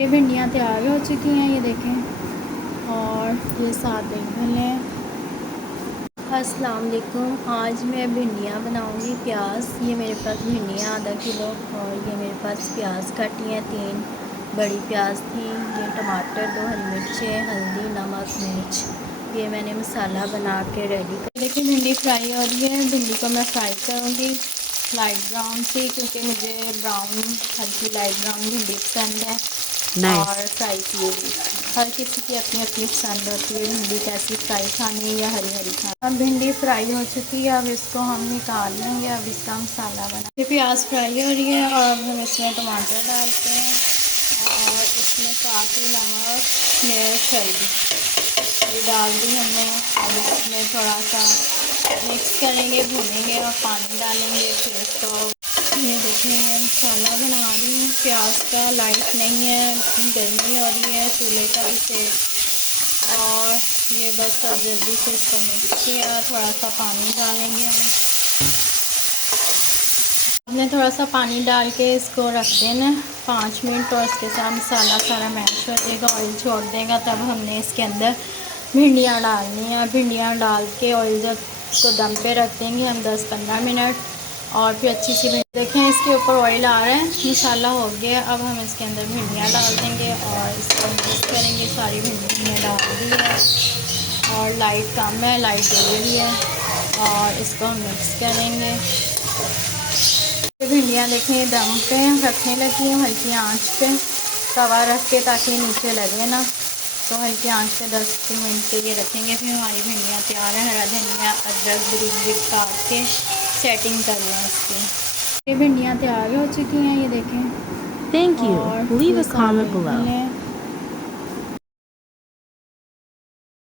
ये भिंडियाँ तैयार हो चुकी हैं, ये देखें। और ये साथ में हैं। अस्सलाम वालेकुम। आज मैं भिंडियाँ बनाऊंगी, प्याज। ये मेरे पास भिंडियाँ आधा किलो, और ये मेरे पास प्याज काटी हैं 3 बड़ी प्याज थी। ये टमाटर 2 हरी मिर्चें, हल्दी, नमक, मिर्च। ये मैंने मसाला बना के रेडी कर। देखिए भिंडी फ्राई हो रही है। भिंडी को मैं फ्राई करूँगी लाइट ब्राउन सी, क्योंकि मुझे ब्राउन, हल्की लाइट ब्राउन भिंडी पसंद है। और नाइस। फ्राई की हुई, हर किसी की अपनी अपनी पसंद होती है भिंडी कैसी फ्राई खानी या हरी हरी खानी। अब भिंडी फ्राई हो चुकी है, अब इसको हम निकाल लेंगे। अब इसका मसाला बना, ये प्याज फ्राई हो रही है और अब हम इसमें टमाटर डालते हैं और इसमें साथ ही नमक, मिर्च, हल्दी ये डाल दी हमने। अब इसमें थोड़ा सा मिक्स करेंगे, भूनेंगे और पानी डालेंगे। फिर इसको ये देखिए मैं मसाला बना रही हूँ प्याज का। लाइट नहीं है, गर्मी हो रही है, चूल्हे का भी सेक। और ये बस अब जल्दी से इसको मिक्स किया। थोड़ा सा पानी डालेंगे हम। हमने थोड़ा सा पानी डाल के इसको रख देना 5 मिनट, और इसके साथ मसाला सारा मैश हो जाएगा, ऑयल छोड़ देगा। तब हमने इसके अंदर भिंडियाँ डालनी है। भिंडियाँ डाल के ऑयल जब इसको दम पे रख देंगे हम 10-15 मिनट, और फिर अच्छी सी भिंडी देखें इसके ऊपर ऑयल आ रहा है, मसाला हो गया। अब हम इसके अंदर भिंडियाँ डाल देंगे और इसको मिक्स करेंगे। सारी भिंडी हमने डाल दी है और लाइट कम है, लाइट दे रही है, और इसको हम मिक्स करेंगे। भिंडियाँ देखें दम पे रखने लगी हूँ, हल्की आंच पे तवा रख के, ताकि नीचे लगे ना। तो हल्की आंच पे 10 मिनट के लिए रखेंगे। फिर हमारी भिंडियाँ तैयार है। हरा धनिया, अदरक, बारीक काट के सेटिंग कर लें इसकी। ये भिंडियाँ तैयार हो चुकी हैं, ये देखें। Thank you. और Leave ये a comment साथ below. में